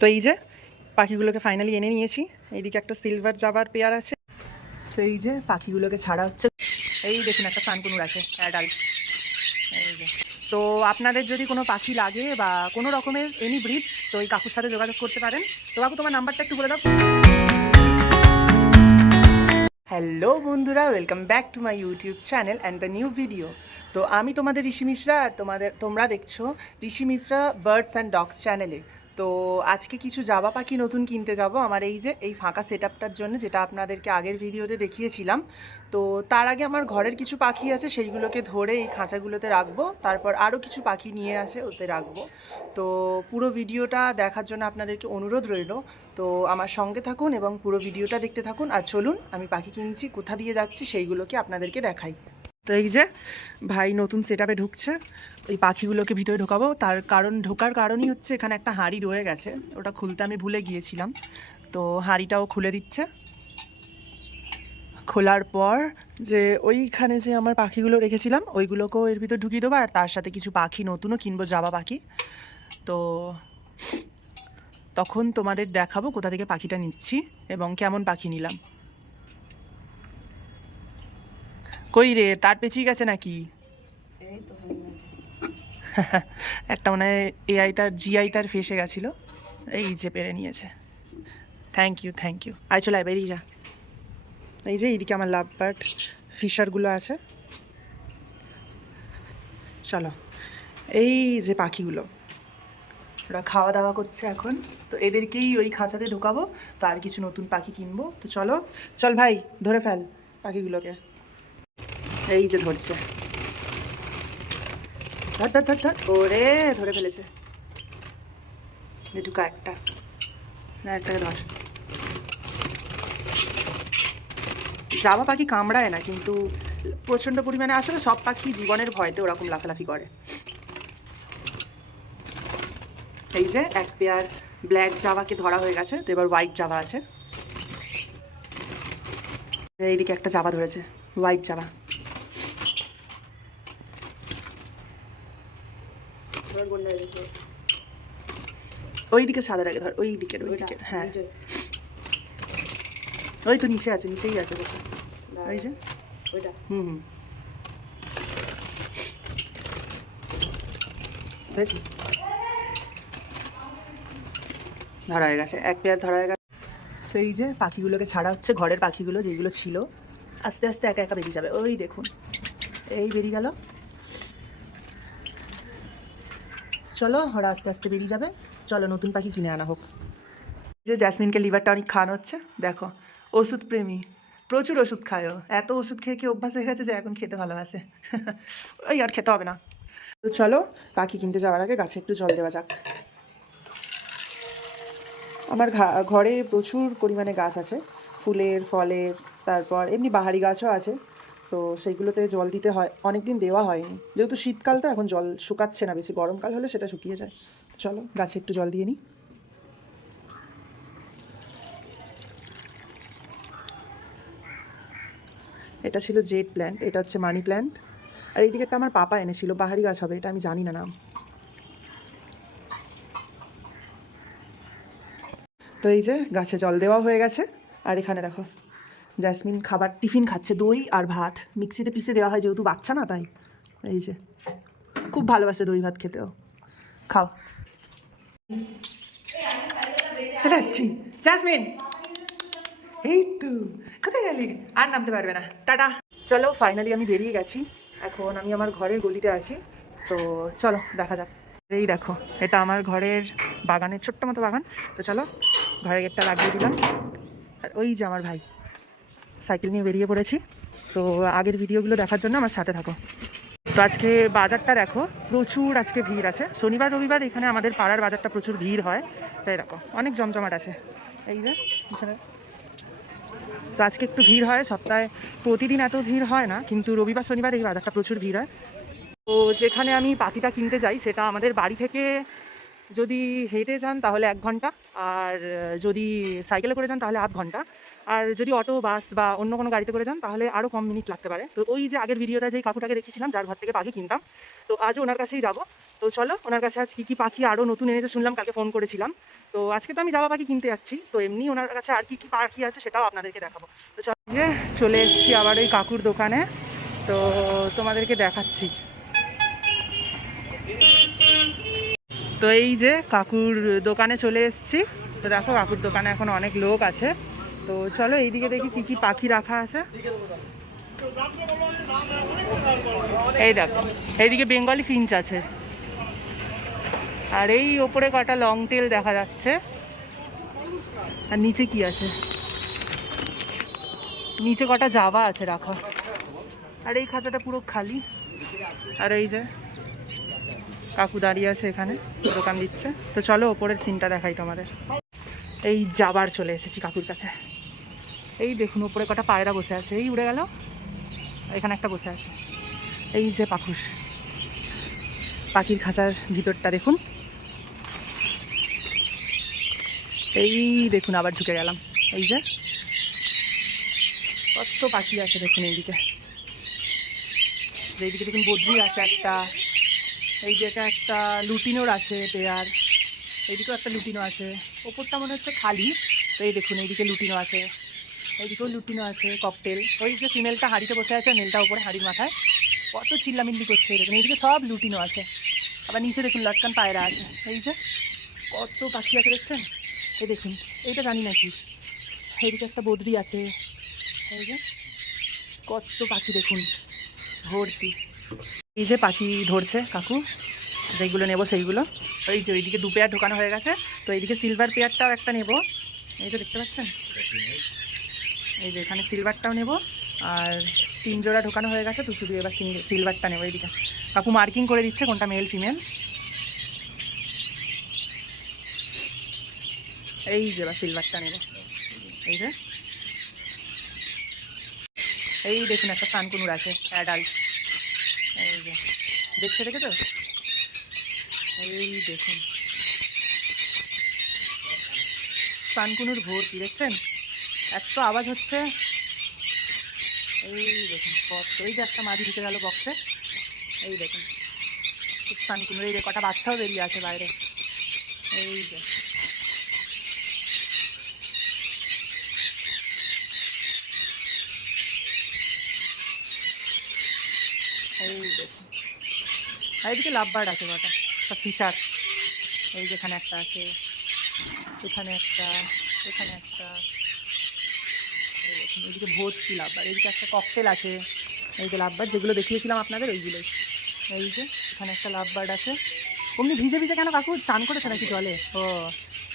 তো এই যে পাখিগুলোকে ফাইনালি এনে নিয়েছি। এইদিকে একটা সিলভার জাবার পেয়ার আছে। তো এই যে পাখিগুলোকে ছাড়া হচ্ছে। এই দেখুন একটা সানকুনুর আছে অ্যাডাল্ট। এই যে, তো আপনাদের যদি কোনো পাখি লাগে বা কোনো রকমের এনি ব্রিড, তো এই কাকুর সাথে যোগাযোগ করতে পারেন। তো কাকু তোমার নাম্বারটা একটু বলে দাও। হ্যালো বন্ধুরা, welcome back to my YouTube channel and the new video. তো আমি তোমাদের ঋষি মিশ্রা, আর তোমরা দেখছো ঋষি মিশ্রা বার্ডস অ্যান্ড ডগস চ্যানেলে। তো আজকে কিছু জাবা পাখি নতুন কিনতে যাব আমার এই ফাঁকা সেট আপটার জন্য, যেটা আপনাদেরকে আগের ভিডিওতে দেখিয়েছিলাম। তো তার আগে আমার ঘরের কিছু পাখি আছে, সেইগুলোকে ধরে এই খাঁচাগুলোতে রাখবো, তারপর আরও কিছু পাখি নিয়ে আসে ওতে রাখবো। তো পুরো ভিডিওটা দেখার জন্য আপনাদেরকে অনুরোধ রইল। তো আমার সঙ্গে থাকুন এবং পুরো ভিডিওটা দেখতে থাকুন। আর চলুন আমি পাখি কিনছি, কোথা দিয়ে যাচ্ছি সেইগুলোকে আপনাদেরকে দেখাই। তো এই যে ভাই নতুন সেট আপে ঢুকছে, এই পাখিগুলোকে ভিতরে ঢোকাবো। ঢোকার কারণই হচ্ছে এখানে একটা হাঁড়ি রয়ে গেছে, ওটা খুলতে আমি ভুলে গিয়েছিলাম। তো হাঁড়িটাও খুলে দিচ্ছে। খোলার পর যে ওইখানে যে আমার পাখিগুলো রেখেছিলাম ওইগুলোকেও এর ভিতরে ঢুকিয়ে দেবো, আর তার সাথে কিছু পাখি নতুনও কিনবো, জাবা পাখি। তো তখন তোমাদের দেখাবো কোথা থেকে পাখিটা নিচ্ছি এবং কেমন পাখি নিলাম। কই রে, তার পেঁচিয়ে গেছে নাকি? একটা মানে জিআইটার ফেসে গেছিলো, এই যে পেরে নিয়েছে। Thank you. আয় চলে বেরিয়ে যা। এই যে এইদিকে আমার লাভ বার্ড ফিশারগুলো আছে। চলো, এই যে পাখিগুলো ওরা খাওয়া দাওয়া করছে এখন। তো এদেরকেই ওই খাঁচাতে ঢোকাবো। তো আর কিছু নতুন পাখি কিনবো। তো চল ভাই, ধরে ফেল পাখিগুলোকে। এই যে ধরছে, ধর। ওরে ধরে ফেলেছে। ঢুকা একটা, না একটাকে ধর। জাবা পাখি কামড়ায় না, কিন্তু প্রচণ্ড পরিমাণে আসলে সব পাখি জীবনের ভয়তে ওরকম লাফালাফি করে। এই যে এক পেয়ার ব্ল্যাক জাভাকে ধরা হয়ে গেছে, তো এবার হোয়াইট জাভা আছে। এইদিকে একটা জাভা ধরেছে, হোয়াইট জাভা। ওইদিকে সাদাটাকে ধর, ওইদিকে। হ্যাঁ, ওই তো নিচেই আছে বসে। ওই যে হুম বুঝেছিস, ধরা হয়ে গেছে, এক পেয়ার ধরা হয়ে গেছে। তো এই যে পাখিগুলোকে ছাড়া হচ্ছে, ঘরের পাখিগুলো যেগুলো ছিল আস্তে আস্তে একা একা বেরিয়ে যাবে। ওই দেখুন, এই বেরিয়ে গেল। চলো, ওরা আস্তে আস্তে বেরিয়ে যাবে। চলো নতুন পাখি কিনে আনা হোক। যে জ্যাসমিনকে লিভারটা অনেক খাওয়ানো হচ্ছে, দেখো ওষুধ প্রেমী, প্রচুর ওষুধ খায়ও। এত ওষুধ খেয়ে খেয়ে অভ্যাস হয়ে গেছে যে এখন খেতে ভালোবাসে। ওই আর খেতে হবে না। তো চলো পাখি কিনতে যাওয়ার আগে গাছে একটু জল দেওয়া যাক। আমার ঘরে প্রচুর পরিমাণে গাছ আছে, ফুলের, ফলের, তারপর এমনি বাহারি গাছও আছে। তো সেইগুলোতে জল দিতে হয়, অনেক দিন দেওয়া হয়নি, যেহেতু শীতকালটা এখন জল শুকাচ্ছে না বেশি, গরমকাল হলে সেটা শুকিয়ে যায়। চলো গাছে একটু জল দিয়ে নিই। এটা ছিল জেড প্ল্যান্ট, এটা হচ্ছে মানি প্ল্যান্ট। আর এই দিকেরটা আমার পাপা এনেছিল, বাহারি গাছ হবে, এটা আমি জানি না নাম। তো এই যে গাছে জল দেওয়া হয়ে গেছে। আর এখানে দেখো জ্যাসমিন টিফিন খাচ্ছে, দই আর ভাত মিক্সিতে পিষে দেওয়া হয়, যেহেতু বাচ্চা না তাই। এই যে খুব ভালোবাসে দই ভাত খেতেও। খাও। চলে আসছি জ্যাসমিন, এই তো। কোথায় গেলি? আর নামতে পারবে না, টাটা। চলো ফাইনালি আমি বেরিয়ে গেছি, এখন আমি আমার ঘরের গলিতে আছি। তো চলো দেখা যাক। এই দেখো, এটা আমার ঘরের বাগানের ছোট্ট মতো বাগান। তো চলো ঘরের গেটটা লাগিয়ে দিলাম। আর ওই যে আমার ভাই সাইকেল নিয়ে বেরিয়ে পড়েছি। তো আগের ভিডিওগুলো দেখার জন্য আমার সাথে থাকো। তো আজকে বাজারটা দেখো, প্রচুর আজকে ভিড় আছে। শনিবার রবিবার এখানে আমাদের পাড়ার বাজারটা প্রচুর ভিড় হয়, তাই দেখো অনেক জমজমাট আছে। এই যে এখানে তো আজকে একটু ভিড় হয়, সপ্তাহে প্রতিদিন এত ভিড় হয় না, কিন্তু রবিবার শনিবার এই বাজারটা প্রচুর ভিড় হয়। তো যেখানে আমি পাখিটা কিনতে যাই সেটা আমাদের বাড়ি থেকে যদি হেঁটে যান তাহলে 1 ঘন্টা, আর যদি সাইকেলে করে যান তাহলে আধ ঘন্টা, আর যদি অটো বাস বা অন্য কোনো গাড়িতে করে যান তাহলে আরও কম মিনিট লাগতে পারে। তো ওই যে আগের ভিডিওটা যেই কাকুটাকে দেখেছিলাম যার ঘর থেকে পাখি কিনতাম, তো আজও ওনার কাছেই যাব। তো চলো ওনার কাছে আজ কী কী পাখি আরও নতুন এনেছে শুনলাম, কালকে ফোন করেছিলাম। তো আজকে তো আমি জাবা পাখি কিনতে যাচ্ছি, তো এমনি ওনার কাছে আর কী কী পাখি আছে সেটাও আপনাদেরকে দেখাবো। তো চলো যে চলে এসেছি আবার ওই কাকুর দোকানে, তো তোমাদেরকে দেখাচ্ছি। তো এই যে কাকুর দোকানে চলে এসেছি। তো দেখো কাকুর দোকানে এখন অনেক লোক আছে। তো চলো এইদিকে দেখি কি কি পাখি রাখা আছে। এই দেখো এইদিকে বেঙ্গলি ফিঞ্চ আছে, আর এই ওপরে কটা লং টেল দেখা যাচ্ছে। আর নিচে কি আছে, নিচে কটা জাভা আছে রাখা, আর এই খাঁচাটা পুরো খালি। আর এই যে কাকু দাঁড়িয়ে আছে এখানে, দোকান দিচ্ছে। তো চলো ওপরের সিনটা দেখাই তোমাদের। এই যাবার চলে এসেছি কাকুর কাছে। এই দেখুন ওপরে কটা পায়রা বসে আছে, এই উড়ে গেল, এখানে একটা বসে আছে। এই যে পাখির খাঁচার ভিতরটা দেখুন, এই দেখুন আবার ঢুকে গেলাম। এই যে কত পাখি আছে দেখুন এইদিকে, এইদিকে দেখুন বদ্রি আছে একটা, এই যে এটা একটা লুটিনোর আছে পেয়ার, এইদিকেও একটা লুটিনো আছে। ওপরটা মনে হচ্ছে খালি। তো এই দেখুন এইদিকে লুটিনো আছে, এইদিকেও লুটিনো আছে ককটেল। ওই যে ফিমেলটা হাঁড়িতে বসে আছে, মেলটা উপরে হাঁড়ির মাথায় কত চিল্লামিল্লি করছে দেখুন। এইদিকে সব লুটিনো আছে, আবার নিচে দেখুন লটকান পায়রা আছে। এই যে কত পাখি আছে দেখছেন, এই দেখুন এইটা জানি না কি। এইদিকে একটা বদ্রি আছে, এই যে কত পাখি দেখুন ভর্তি। এই যে পাখি ধরছে কাকু, যেইগুলো নেবো সেইগুলো। ওই যে ওইদিকে 2 পেয়ার ঢোকানো হয়ে গেছে, তো এইদিকে সিলভার পেয়ারটাও একটা নেবো। এই যে দেখতে পাচ্ছেন, এই যে এখানে সিলভারটাও নেবো, আর 3 জোড়া ঢোকানো হয়ে গেছে, তো শুধু এবার সিলভারটা নেবো। এইদিকে কাকু মার্কিং করে দিচ্ছে কোনটা মেল ফিমেল। এই যে এবার সিলভারটা নেবো। এই যে এই দেখুন একটা সানকুনুর আছে অ্যাডাল্ট, এই যে দেখে তো, এই দেখুন সানকুনুর ভর্তি দেখছেন, এত আওয়াজ হচ্ছে। এই দেখুন বক্স, এই যে একটা মাঝি ঢুকে গেল বক্সে। এই দেখুন সানকুনুর, এই যে কটা বাচ্চাও বেরিয়ে আছে বাইরে। এই যে এই দেখুন, আর এদিকে লাভবার্ড আছে কটা, সব ফিশার। এই যেখানে একটা আছে, এখানে একটা, এখানে একটা, এই দেখুন এদিকে ভর্তি লাভবার্ড। এদিকে একটা ককটেল আছে, এই যে লাভবার্ড যেগুলো দেখিয়েছিলাম আপনাদের ওইগুলোই। এই যে এখানে একটা লাভবার্ড আছে। অমনি ভিজে ভিজে কেন কাকু, চান করেছে নাকি জলে? ও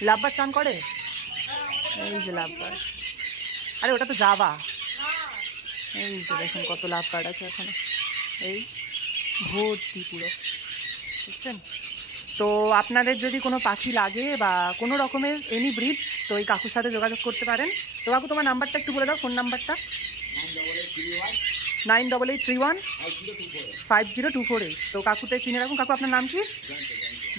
লাভবার্ড চান করে। এই যে লাভবার্ড, আরে ওটা তো জাভা। এই যে দেখুন কত লাভবার্ড আছে এখানে, এই ভর্তি পুরো, বুঝছেন? তো আপনাদের যদি কোনো পাখি লাগে বা কোনো রকমের এনি ব্রিড, তো এই কাকুর সাথে যোগাযোগ করতে পারেন। তো কাকু তোমার নাম্বারটা একটু বলে দাও, ফোন নাম্বারটা। 9883150248। তো কাকুতে চিনে রাখুন। কাকু আপনার নাম কি?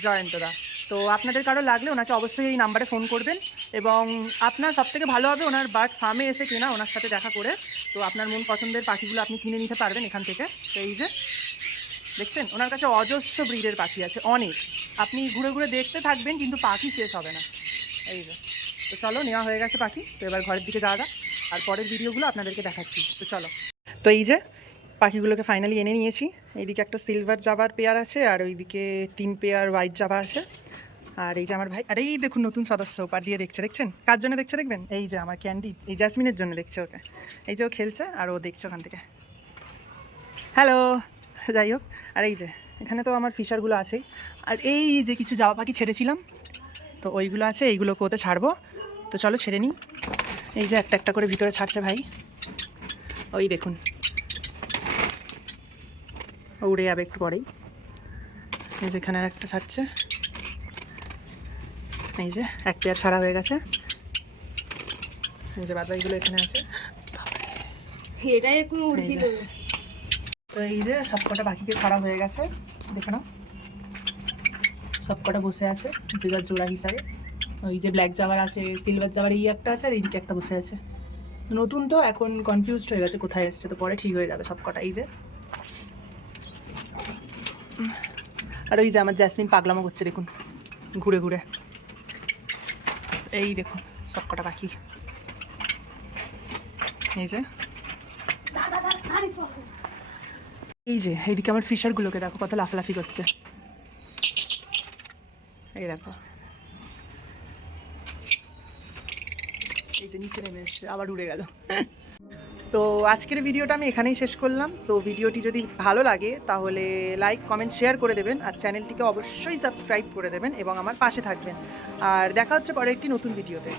জয়ন্তদা। তো আপনাদের কারো লাগলে ওনাকে অবশ্যই এই নাম্বারে ফোন করবেন, এবং আপনার সবথেকে ভালো হবে ওনার বার্ড ফার্মে এসে কেনা, ওনার সাথে দেখা করে। তো আপনার মন পছন্দের পাখিগুলো আপনি কিনে নিতে পারবেন এখান থেকে। তো এই যে দেখছেন ওনার কাছে অজস্র ব্রিডের পাখি আছে অনেক, আপনি ঘুরে ঘুরে দেখতে থাকবেন কিন্তু পাখি শেষ হবে না। এই যে তো চলো নেওয়া হয়ে গেছে পাখি, তো এবার ঘরের দিকে যাওয়া যাক, আর পরের ভিডিওগুলো আপনাদেরকে দেখাচ্ছি। তো চলো, তো এই যে পাখিগুলোকে ফাইনালি এনে নিয়েছি। এইদিকে একটা সিলভার জাভার পেয়ার আছে, আর ওইদিকে 3 পেয়ার হোয়াইট জাভা আছে। আর এই যে আমার ভাই, আর এই দেখুন নতুন সদস্য পা দিয়ে দেখছে, দেখছেন কার জন্য দেখছে দেখবেন, এই যে আমার ক্যান্ডি, এই জ্যাসমিনের জন্য দেখছে ওকে। এই যে ও খেলছে আর ও দেখছে ওখান থেকে। হ্যালো, যাই হোক, আর এই যে এখানে তো আমার ফিশারগুলো আছেই, আর এই যে কিছু জাভা পাখি ছেড়েছিলাম, তো ওইগুলো আছে, এইগুলোকে ওতে ছাড়বো। তো চলো ছেড়ে নিই। এই যে একটা একটা করে ভিতরে ছাড়ছে ভাই, ওই দেখুন উড়ে যাবে একটু পরেই। এই যে এখানে একটা ছাড়ছে, এই যে 1 পেয়ার ছাড়া হয়ে গেছে। এই যে বাদবাকিগুলো এখানে আছে। তো এই যে সবকটা পাখিকে ছাড়া হয়ে গেছে, দেখে নাও সব কটা বসে আছে যে যার জোড়া হিসাবে। ওই যে ব্ল্যাক জাবার আছে, সিলভার জাবার এই একটা আছে, আর এইদিকে একটা বসে আছে। নতুন তো এখন কনফিউজড হয়ে গেছে কোথায় এসছে, তো পরে ঠিক হয়ে যাবে সব কটা। এই যে, আর ওই যে আমার জ্যাসমিন পাগলামো করছে দেখুন, ঘুরে ঘুরে। এই দেখুন সব কটা পাখি। এই যে, এই যে এইদিকে আমার ফিশারগুলোকে দেখো কত লাফালাফি করছে। এই দেখো, এই যে নিচে নেমে এসছে, আবার উড়ে গেল। তো আজকের ভিডিওটা আমি এখানেই শেষ করলাম। তো ভিডিওটি যদি ভালো লাগে তাহলে লাইক, কমেন্ট, শেয়ার করে দেবেন, আর চ্যানেলটিকে অবশ্যই সাবস্ক্রাইব করে দেবেন এবং আমার পাশে থাকবেন। আর দেখা হচ্ছে পরে একটি নতুন ভিডিওতে।